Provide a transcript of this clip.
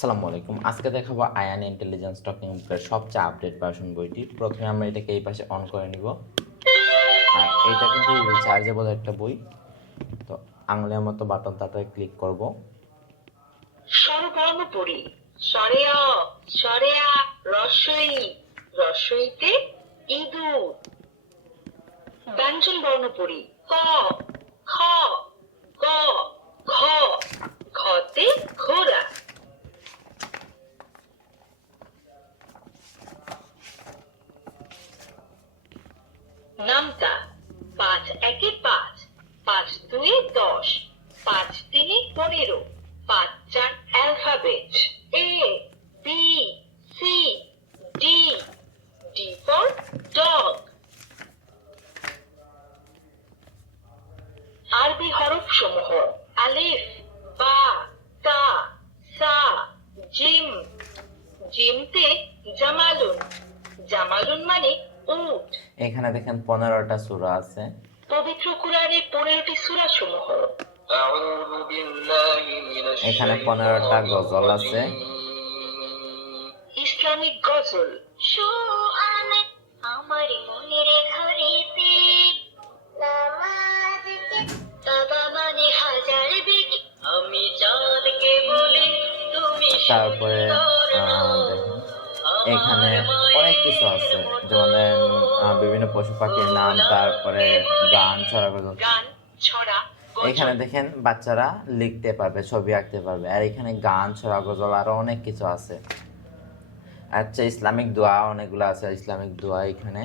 আসসালামু আলাইকুম। আজকে দেখাবো আয়ান ইন্টেলিজেন্স টকিং বুকের সবচেয়ে আপডেট ভার্সন বইটি। প্রথমে আমরা এটাকে এই পাশে অন করে নিব। আর এটা কিন্তু রিচার্জেবল একটা বই। তো আঙুলের মতো বাটন তাতে ক্লিক করব। স্বরবর্ণ পড়ি। স্বরে অ, স্বরে আ, রস্বই, রস্বইতে ইঁদুর। ব্যঞ্জন বর্ণ পড়ি। ক, খ, গ, ঘ, ঘতে ঘোড়া। নামতা ৫ একে ৫, ৫ দুয়ে ১০, ৫ তিনে ১৫, ৫ ৪ alphabet. A B C D, D for dog. আরবি হরফ সমূহ: আলিফ, বা, তা, সা, জিম। জিমতে জামালুন, জামালুন মানে উট। এখানে দেখেন 15টা সূরা আছে। পবিত্র কোরআনের 15টি সূরা সমূহ: এখানে 15টা গজল আছে। ইসলামিক গজল। আমার মনের ঘরেতে বাবা মানে হাজার বেটি, আমি চাঁদকে বলি তুমি তারপরে দেখেন এখানে অনেক কিছু আছে, যেমন বিভিন্ন পশু পাখির নাম, তারপরে গান, ছড়া, গজল। গান, ছড়া, এখানে দেখেন বাচ্চারা লিখতে পারবে, ছবি আঁকতে পারবে। আর এখানে গান, ছড়া, গজল আরো অনেক কিছু আছে। আচ্ছা, ইসলামিক দোয়া অনেকগুলো আছে। ইসলামিক দোয়া এখানে